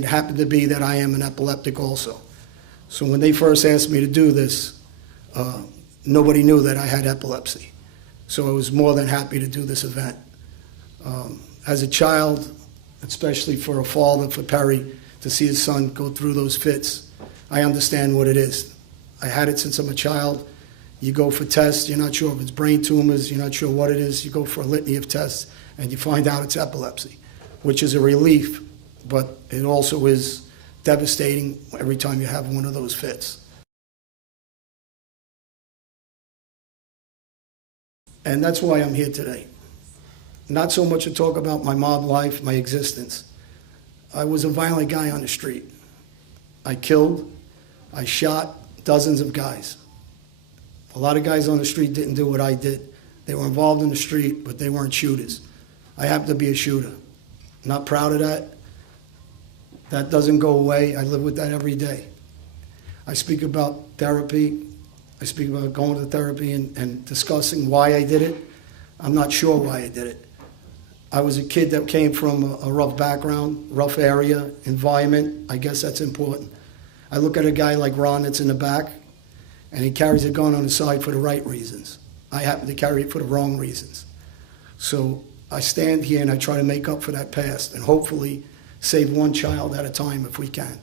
it happened to be that I am an epileptic also. So when they first asked me to do this, nobody knew that I had epilepsy. So I was more than happy to do this event. As a child, especially for a father, for Perry, to see his son go through those fits, I understand what it is. I had it since I'm a child. You go for tests, you're not sure if it's brain tumors, you're not sure what it is. You go for a litany of tests, and you find out it's epilepsy, which is a relief, but it also is devastating every time you have one of those fits. And that's why I'm here today. Not so much to talk about my mob life, my existence. I was a violent guy on the street. I killed, I shot dozens of guys. A lot of guys on the street didn't do what I did. They were involved in the street, but they weren't shooters. I happen to be a shooter. Not proud of that. That doesn't go away. I live with that every day. I speak about therapy. I speak about going to therapy and discussing why I did it. I'm not sure why I did it. I was a kid that came from a rough background, rough area, environment. I guess that's important. I look at a guy like Ron that's in the back, and he carries a gun on his side for the right reasons. I happen to carry it for the wrong reasons. So I stand here and I try to make up for that past and hopefully save one child at a time if we can.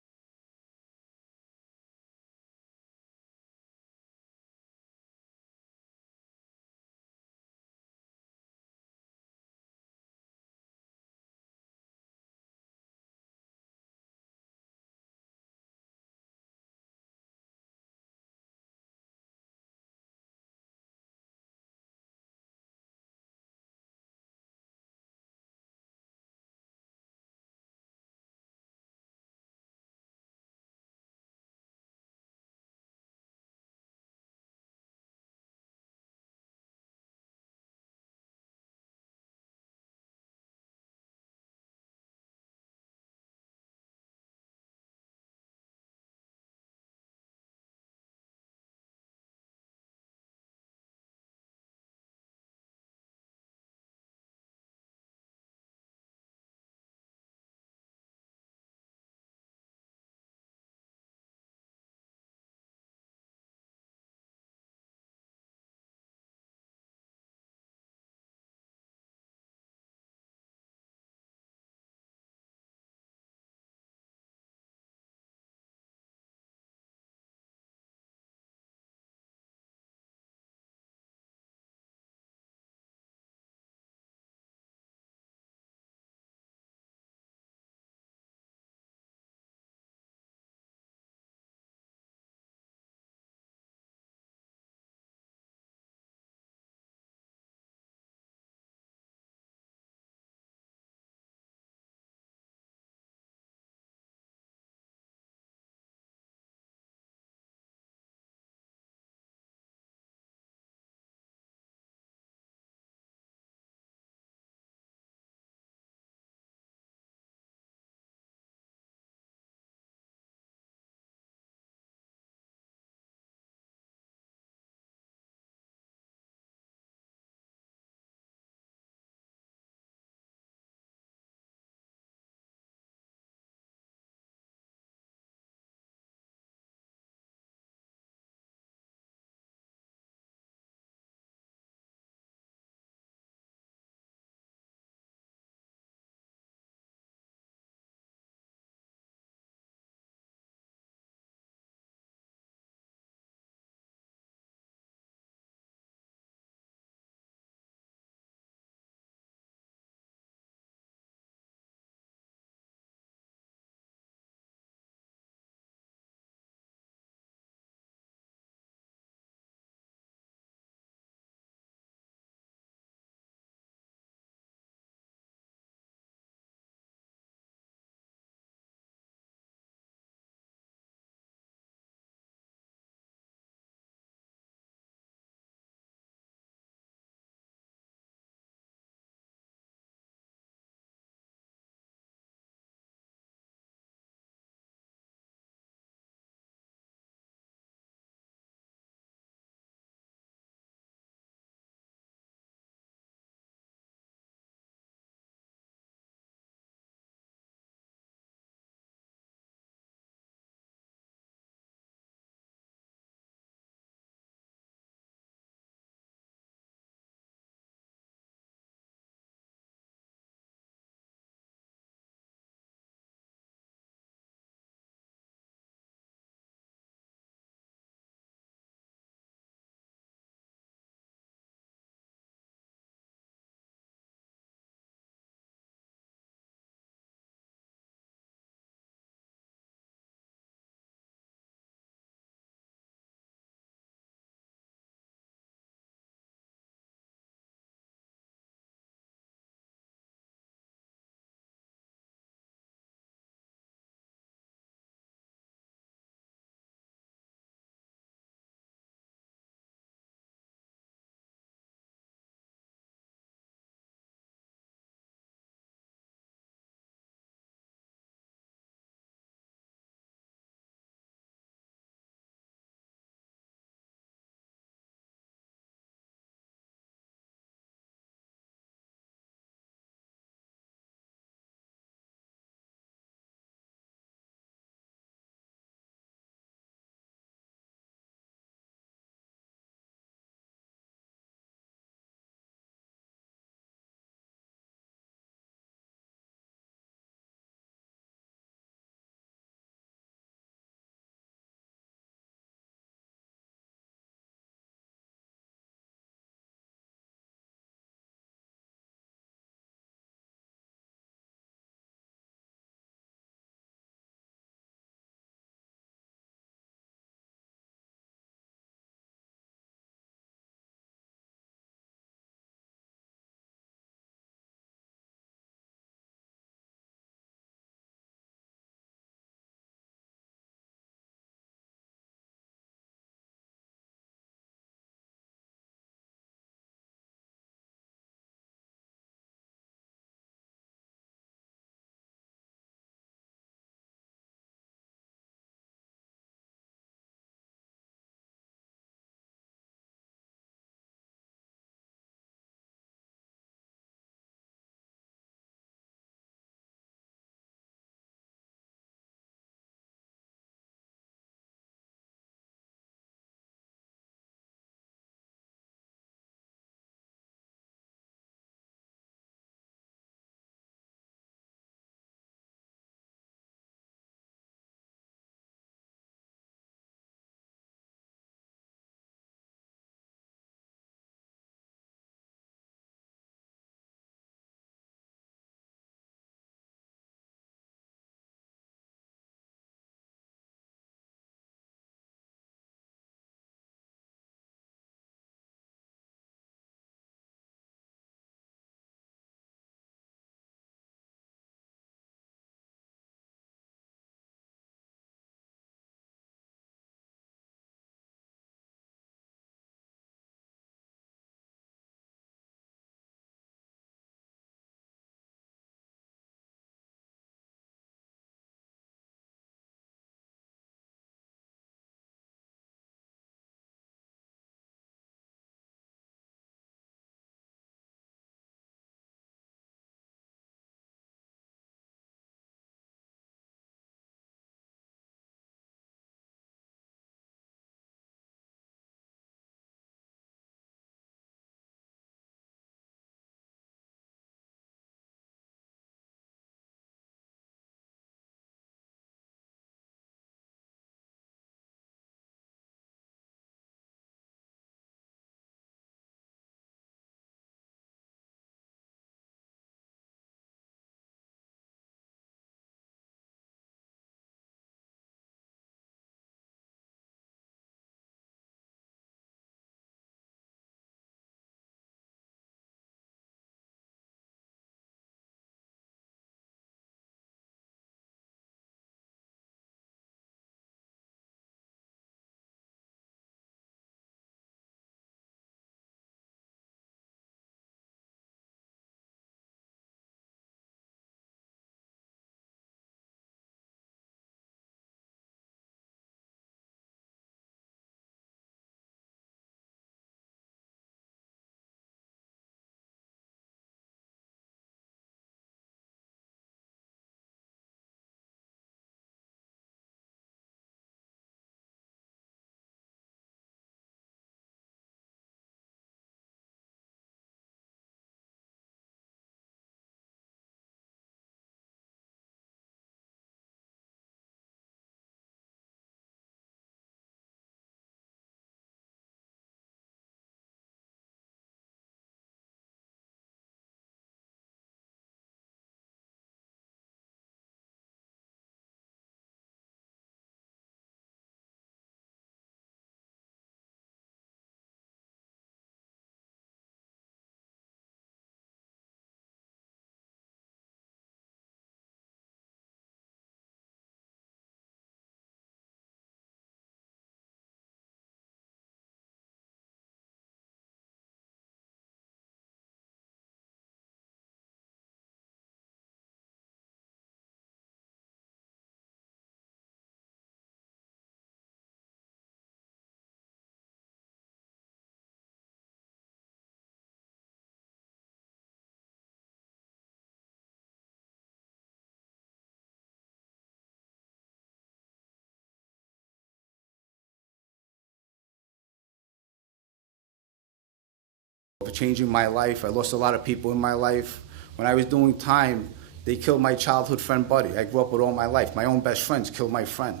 for changing my life. I lost a lot of people in my life. When I was doing time, they killed my childhood friend Buddy. I grew up with all my life. My own best friends killed my friend.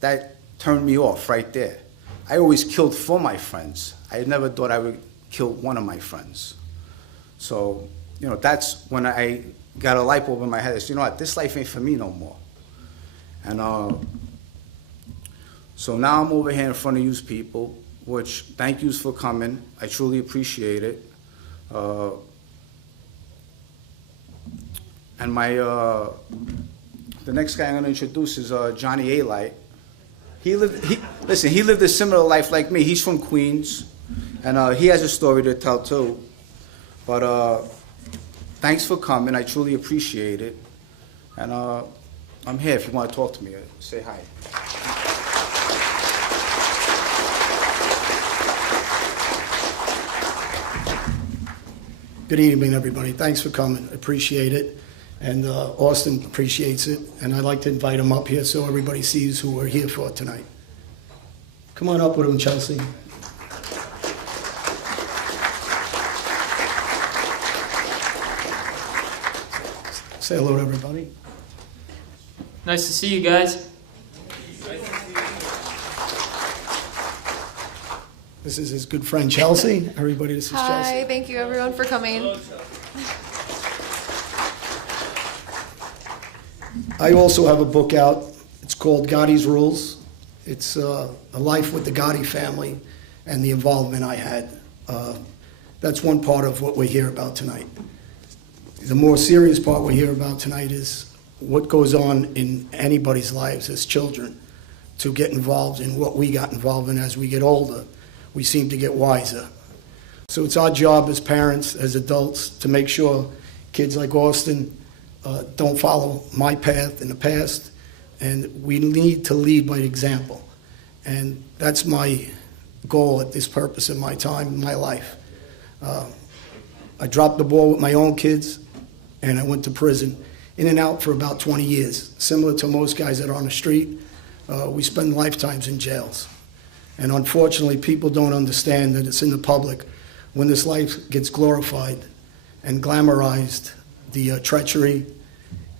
That turned me off right there. I always killed for my friends. I never thought I would kill one of my friends. So, that's when I got a light bulb in my head. I said, you know what, this life ain't for me no more. And so now I'm over here in front of you people, which thank yous for coming. I truly appreciate it. And the next guy I'm going to introduce is Johnny Alite. He lived a similar life like me. He's from Queens, and he has a story to tell too. But thanks for coming. I truly appreciate it. And I'm here if you want to talk to me. Say hi. Good evening, everybody. Thanks for coming. Appreciate it. And Austin appreciates it. And I'd like to invite him up here so everybody sees who we're here for tonight. Come on up with him, Chelsea. Say hello to everybody. Nice to see you guys. This is his good friend Chelsea. Everybody, this is Chelsea. Hi, thank you everyone for coming. I also have a book out. It's called Gotti's Rules. It's a life with the Gotti family and the involvement I had. That's one part of what we hear about tonight. The more serious part we hear about tonight is what goes on in anybody's lives as children to get involved in what we got involved in as we get older. We seem to get wiser. So it's our job as parents, as adults, to make sure kids like Austin don't follow my path in the past, and we need to lead by example. And that's my goal at this purpose in my time, in my life. I dropped the ball with my own kids, and I went to prison, in and out for about 20 years. Similar to most guys that are on the street, we spend lifetimes in jails. And unfortunately, people don't understand that it's in the public when this life gets glorified and glamorized, the treachery,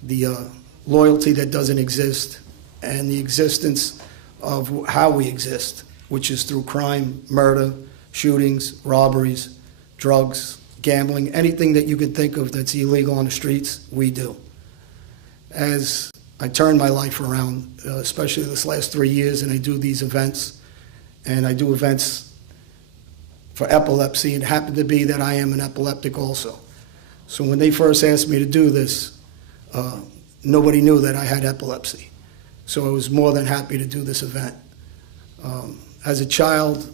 the loyalty that doesn't exist, and the existence of how we exist, which is through crime, murder, shootings, robberies, drugs, gambling, anything that you can think of that's illegal on the streets, we do. As I turn my life around, especially this last 3 years, and I do these events, and I do events for epilepsy. It happened to be that I am an epileptic also. So when they first asked me to do this, nobody knew that I had epilepsy. So I was more than happy to do this event. As a child,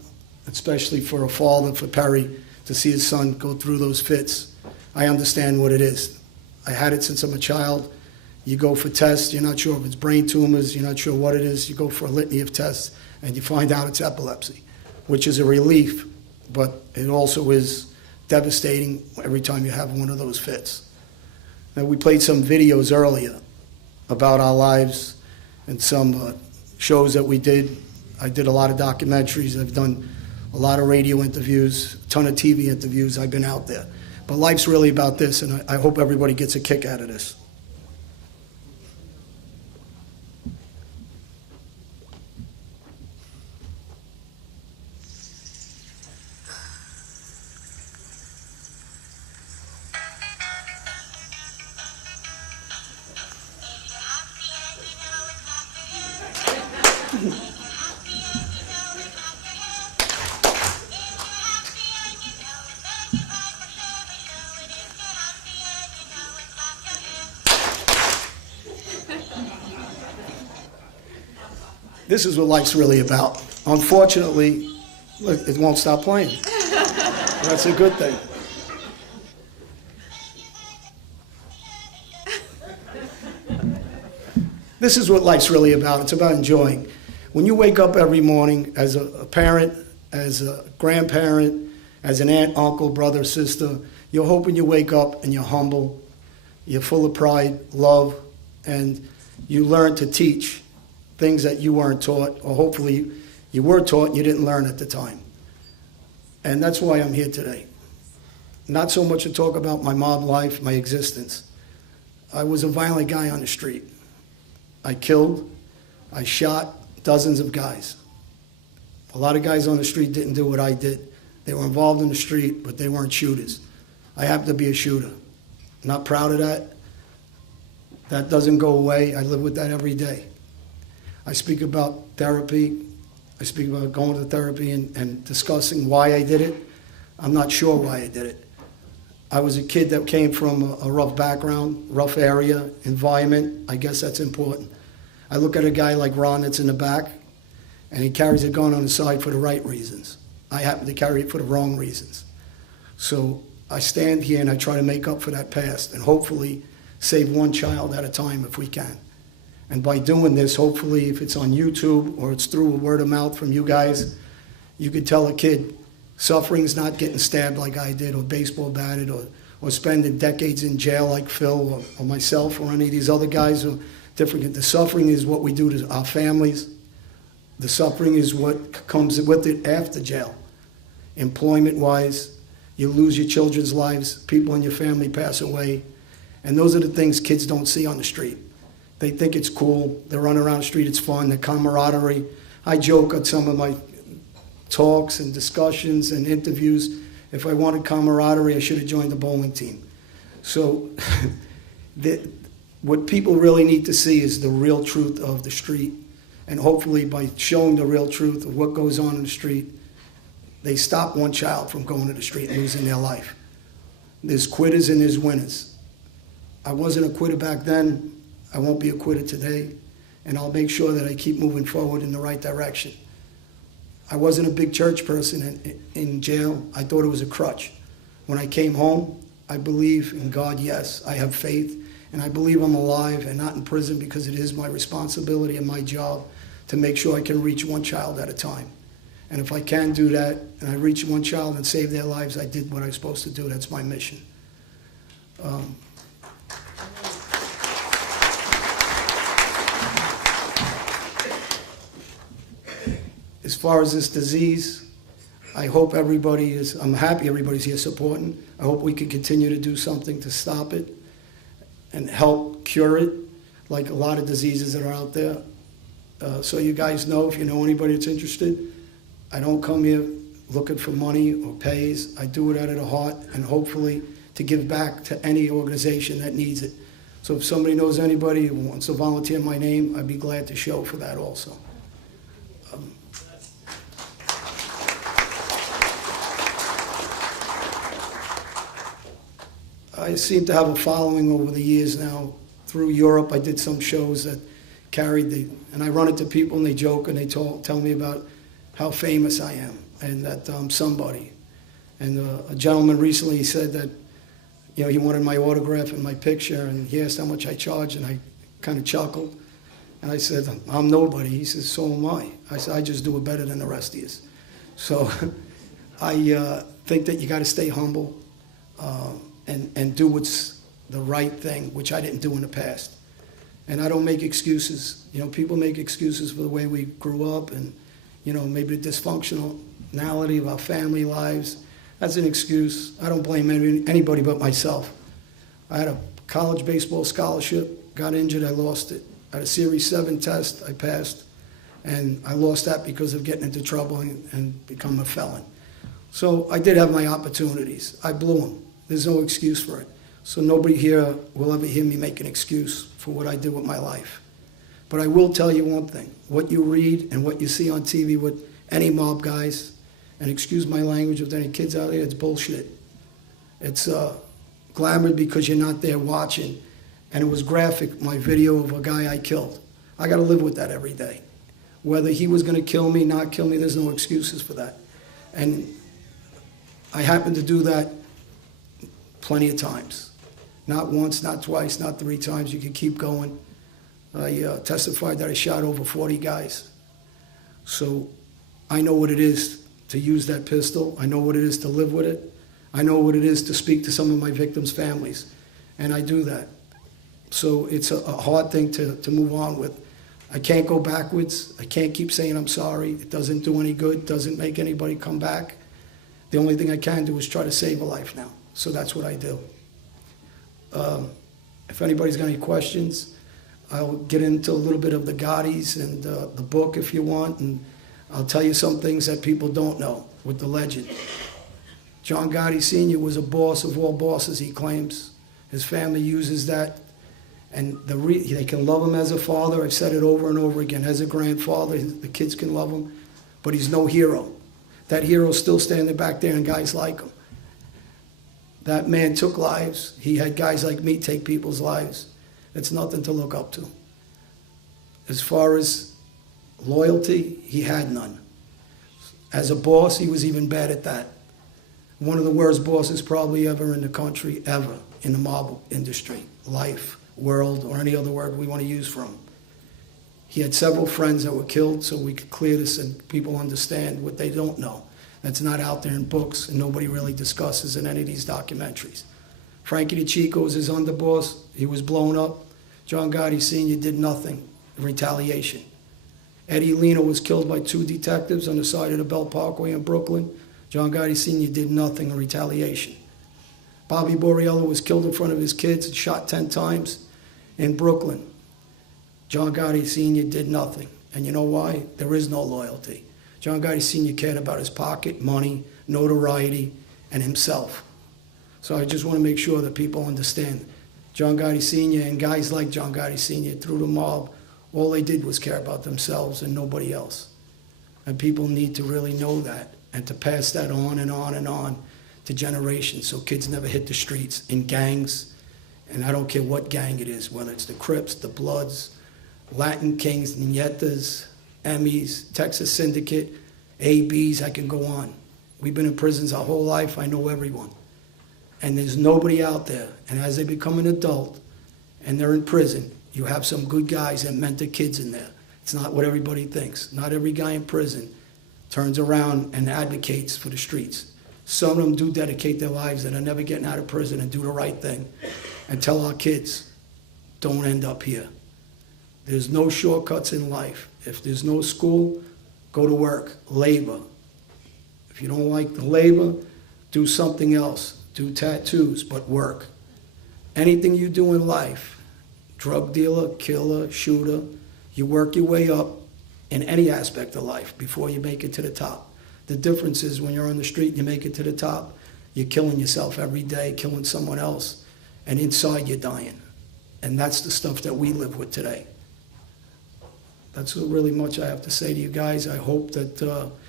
especially for a father, for Perry, to see his son go through those fits, I understand what it is. I had it since I'm a child. You go for tests, you're not sure if it's brain tumors, you're not sure what it is, you go for a litany of tests, and you find out it's epilepsy, which is a relief, but it also is devastating every time you have one of those fits. Now, we played some videos earlier about our lives and some shows that we did. I did a lot of documentaries. I've done a lot of radio interviews, a ton of TV interviews. I've been out there. But life's really about this, and I hope everybody gets a kick out of this. This is what life's really about. Unfortunately, look, it won't stop playing. That's a good thing. This is what life's really about. It's about enjoying. When you wake up every morning as a parent, as a grandparent, as an aunt, uncle, brother, sister, you're hoping you wake up and you're humble, you're full of pride, love, and you learn to teach things that you weren't taught, or hopefully you were taught and you didn't learn at the time. And that's why I'm here today. not so much to talk about my mob life, my existence. I was a violent guy on the street. I killed, I shot dozens of guys. A lot of guys on the street didn't do what I did. They were involved in the street, but they weren't shooters. I happen to be a shooter. Not proud of that. That doesn't go away. I live with that every day. I speak about therapy. I speak about going to therapy and discussing why I did it. I'm not sure why I did it. I was a kid that came from a rough background, rough area, environment. I guess that's important. I look at a guy like Ron that's in the back, and he carries a gun on his side for the right reasons. I happen to carry it for the wrong reasons. So I stand here and I try to make up for that past and hopefully save one child at a time if we can. And by doing this, hopefully if it's on YouTube or it's through a word of mouth from you guys, you could tell a kid suffering's not getting stabbed like I did or baseball batted or spending decades in jail like Phil or myself or any of these other guys who are different. The suffering is what we do to our families. The suffering is what comes with it after jail. Employment-wise, you lose your children's lives, people in your family pass away, and those are the things kids don't see on the street. They think it's cool, they run around the street, it's fun, the camaraderie. I joke at some of my talks and discussions and interviews, if I wanted camaraderie, I should have joined the bowling team. So what people really need to see is the real truth of the street, and hopefully by showing the real truth of what goes on in the street, they stop one child from going to the street and losing their life. There's quitters and there's winners. I wasn't a quitter back then. I won't be a quitter today. And I'll make sure that I keep moving forward in the right direction. I wasn't a big church person in jail. I thought it was a crutch. When I came home, I believe in God, yes. I have faith. And I believe I'm alive and not in prison because it is my responsibility and my job to make sure I can reach one child at a time. And if I can do that, and I reach one child and save their lives, I did what I was supposed to do. That's my mission. As far as this disease, I hope I'm happy everybody's here supporting. I hope we can continue to do something to stop it and help cure it, like a lot of diseases that are out there. So you guys know, if you know anybody that's interested, I don't come here looking for money or pays. I do it out of the heart and hopefully to give back to any organization that needs it. So if somebody knows anybody who wants to volunteer my name, I'd be glad to show for that also. I seem to have a following over the years now. Through Europe, I did some shows that and I run into people and they joke and they tell me about how famous I am and that I'm somebody. And a gentleman recently, he said that, he wanted my autograph and my picture, and he asked how much I charge, and I kind of chuckled. And I said, I'm nobody. He says, so am I. I said, I just do it better than the rest of you. So I think that you got to stay humble and do what's the right thing, which I didn't do in the past. And I don't make excuses. People make excuses for the way we grew up and, maybe the dysfunctionality of our family lives. That's an excuse. I don't blame anybody but myself. I had a college baseball scholarship, got injured, I lost it. I had a Series 7 test, I passed, and I lost that because of getting into trouble and become a felon. So I did have my opportunities. I blew them. There's no excuse for it. So nobody here will ever hear me make an excuse for what I did with my life. But I will tell you one thing. What you read and what you see on TV with any mob guys, and excuse my language with any kids out there, it's bullshit. It's glamour because you're not there watching. And it was graphic, my video of a guy I killed. I got to live with that every day. Whether he was going to kill me, not kill me, there's no excuses for that. And I happened to do that plenty of times. Not once, not twice, not 3 times. You can keep going. I testified that I shot over 40 guys. So I know what it is to use that pistol. I know what it is to live with it. I know what it is to speak to some of my victims' families. And I do that. So it's a hard thing to move on with. I can't go backwards. I can't keep saying I'm sorry. It doesn't do any good. It doesn't make anybody come back. The only thing I can do is try to save a life now. So that's what I do. If anybody's got any questions, I'll get into a little bit of the Gottis and the book if you want, and I'll tell you some things that people don't know with the legend. John Gotti Sr. was a boss of all bosses, he claims. His family uses that, and they can love him as a father. I've said it over and over again. As a grandfather, the kids can love him, but he's no hero. That hero's still standing back there and guys like him. That man took lives. He had guys like me take people's lives. It's nothing to look up to. As far as loyalty, he had none. As a boss, he was even bad at that. One of the worst bosses probably ever in the country, ever, in the mob industry, life, world, or any other word we want to use for him. He had several friends that were killed, so we could clear this and people understand what they don't know. That's not out there in books and nobody really discusses in any of these documentaries. Frankie DeChico was his underboss. He was blown up. John Gotti Sr. did nothing in retaliation. Eddie Leno was killed by 2 detectives on the side of the Bell Parkway in Brooklyn. John Gotti Sr. did nothing in retaliation. Bobby Borriello was killed in front of his kids and shot 10 times in Brooklyn. John Gotti Sr. did nothing. And you know why? There is no loyalty. John Gotti Sr. cared about his pocket, money, notoriety, and himself. So I just want to make sure that people understand. John Gotti Sr. and guys like John Gotti Sr. through the mob, all they did was care about themselves and nobody else. And people need to really know that and to pass that on and on and on to generations so kids never hit the streets in gangs. And I don't care what gang it is, whether it's the Crips, the Bloods, Latin Kings, Nietas, Emmys, Texas Syndicate, ABs, I can go on. We've been in prisons our whole life. I know everyone. And there's nobody out there. And as they become an adult and they're in prison, you have some good guys that mentor kids in there. It's not what everybody thinks. Not every guy in prison turns around and advocates for the streets. Some of them do dedicate their lives and are never getting out of prison and do the right thing and tell our kids, don't end up here. There's no shortcuts in life. If there's no school, go to work, labor. If you don't like the labor, do something else. Do tattoos, but work. Anything you do in life, drug dealer, killer, shooter, you work your way up in any aspect of life before you make it to the top. The difference is when you're on the street and you make it to the top, you're killing yourself every day, killing someone else, and inside you're dying. And that's the stuff that we live with today. That's really much I have to say to you guys. I hope that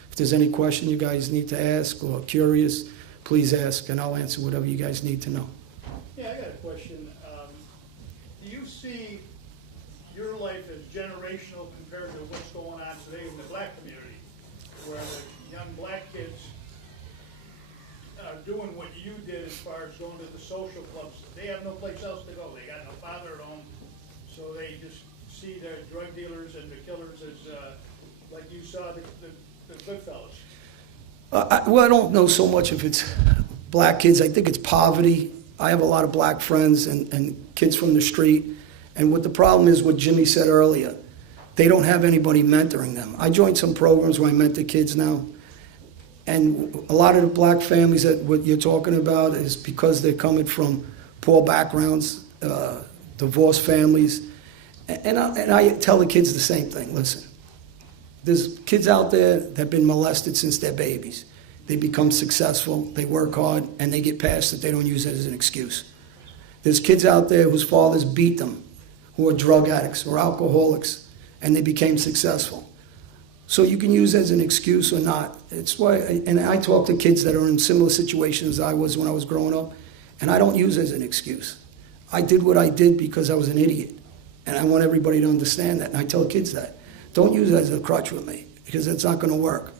if there's any question you guys need to ask or curious, please ask, and I'll answer whatever you guys need to know. Yeah, I got a question. Do you see your life as generational compared to what's going on today in the black community, where the young black kids are doing what you did as far as going to the social clubs? They have no place else to go. They got no father at home, so they just see their drug dealers and the killers as, like you saw the Goodfellas. Well, I don't know so much if it's black kids. I think it's poverty. I have a lot of black friends and kids from the street. And what the problem is, what Jimmy said earlier, they don't have anybody mentoring them. I joined some programs where I mentor kids now. And a lot of the black families that what you're talking about is because they're coming from poor backgrounds, divorced families. And I tell the kids the same thing. Listen. There's kids out there that have been molested since they're babies. They become successful, they work hard, and they get past it. They don't use it as an excuse. There's kids out there whose fathers beat them, who are drug addicts or alcoholics, and they became successful. So you can use it as an excuse or not. It's why, and I talk to kids that are in similar situations as I was when I was growing up, and I don't use it as an excuse. I did what I did because I was an idiot, and I want everybody to understand that, and I tell kids that. Don't use it as a crutch with me, because it's not going to work.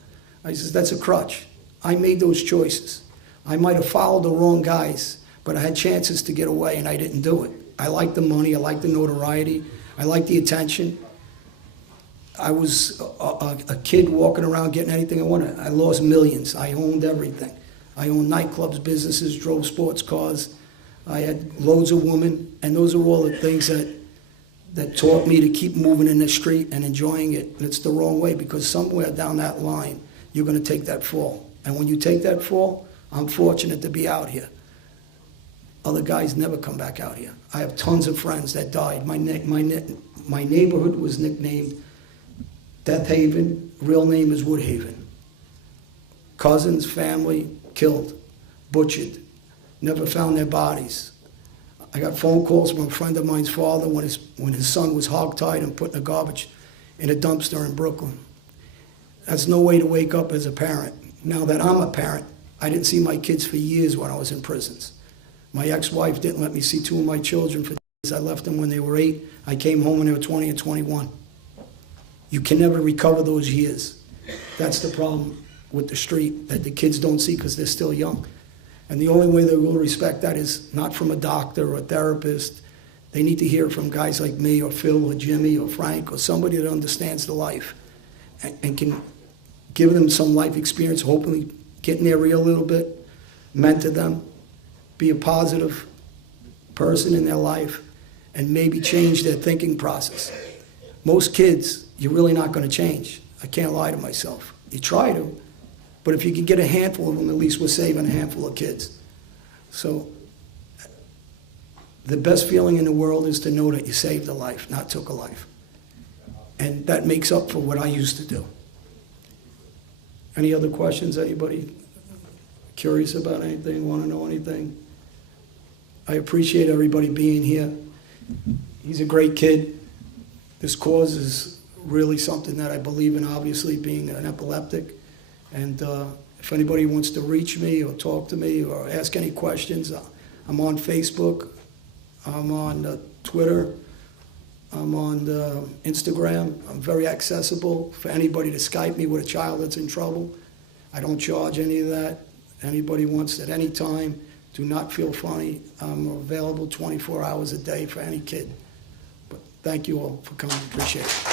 I says, that's a crutch. I made those choices. I might have followed the wrong guys, but I had chances to get away, and I didn't do it. I liked the money. I liked the notoriety. I liked the attention. I was a kid walking around getting anything I wanted. I lost millions. I owned everything. I owned nightclubs, businesses, drove sports cars. I had loads of women, and those are all the things that taught me to keep moving in the street and enjoying it. And it's the wrong way, because somewhere down that line, you're going to take that fall. And when you take that fall, I'm fortunate to be out here. Other guys never come back out here. I have tons of friends that died. My neighborhood was nicknamed Death Haven. Real name is Woodhaven. Cousins, family, killed, butchered, never found their bodies. I got phone calls from a friend of mine's father when his son was hogtied and put in a dumpster in Brooklyn. That's no way to wake up as a parent. Now that I'm a parent, I didn't see my kids for years when I was in prisons. My ex-wife didn't let me see two of my children for years. I left them when they were 8. I came home when they were 20 and 21. You can never recover those years. That's the problem with the street, that the kids don't see because they're still young. And the only way they will respect that is not from a doctor or a therapist. They need to hear it from guys like me or Phil or Jimmy or Frank or somebody that understands the life and can give them some life experience, hopefully get in their ear a little bit, mentor them, be a positive person in their life, and maybe change their thinking process. Most kids, you're really not going to change. I can't lie to myself. You try to, but if you can get a handful of them, at least we're saving a handful of kids. So the best feeling in the world is to know that you saved a life, not took a life. And that makes up for what I used to do. Any other questions? Anybody curious about anything, want to know anything? I appreciate everybody being here. He's a great kid. This cause is really something that I believe in, obviously, being an epileptic. And if anybody wants to reach me or talk to me or ask any questions, I'm on Facebook, I'm on Twitter, I'm on Instagram. I'm very accessible for anybody to Skype me with a child that's in trouble. I don't charge any of that. Anybody wants at any time, do not feel funny. I'm available 24 hours a day for any kid. But thank you all for coming. Appreciate it.